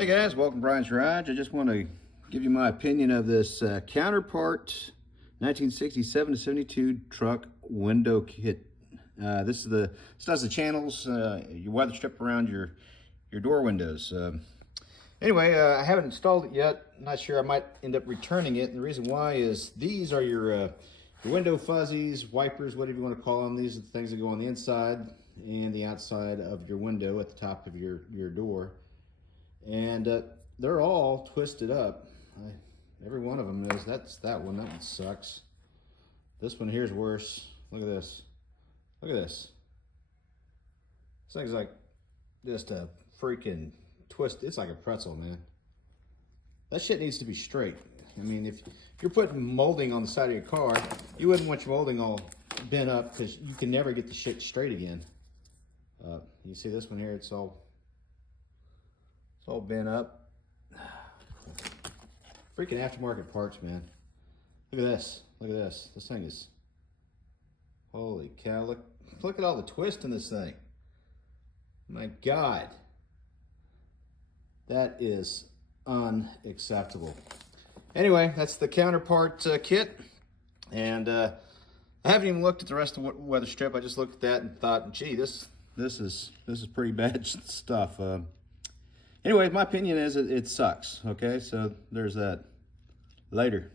Hey guys, welcome to Brian's Garage. I just want to give you my opinion of this Counterpart 1967 to 72 truck window kit. This does the channels, your weather strip around your door windows. Anyway, I haven't installed it yet. I'm not sure. I might end up returning it. And the reason why is these are your window fuzzies, wipers, whatever you want to call them. These are the things that go on the inside and the outside of your window at the top of your door. And they're all twisted up. Every one of them is. That's that one. That one sucks. This one here's worse. Look at this. Look at this. This thing's like just a freaking twist. It's like a pretzel, man. That shit needs to be straight. I mean, if you're putting molding on the side of your car, you wouldn't want your molding all bent up because you can never get the shit straight again. You see this one here? It's all bent up. Freaking aftermarket parts, man. Look at this. Look at this. This thing is, holy cow. Look at all the twist in this thing. My God. That is unacceptable. Anyway, that's the Counterpart kit. And I haven't even looked at the rest of the weather strip. I just looked at that and thought, gee, this is pretty bad stuff. Anyway, my opinion is it sucks. Okay, so there's that. Later.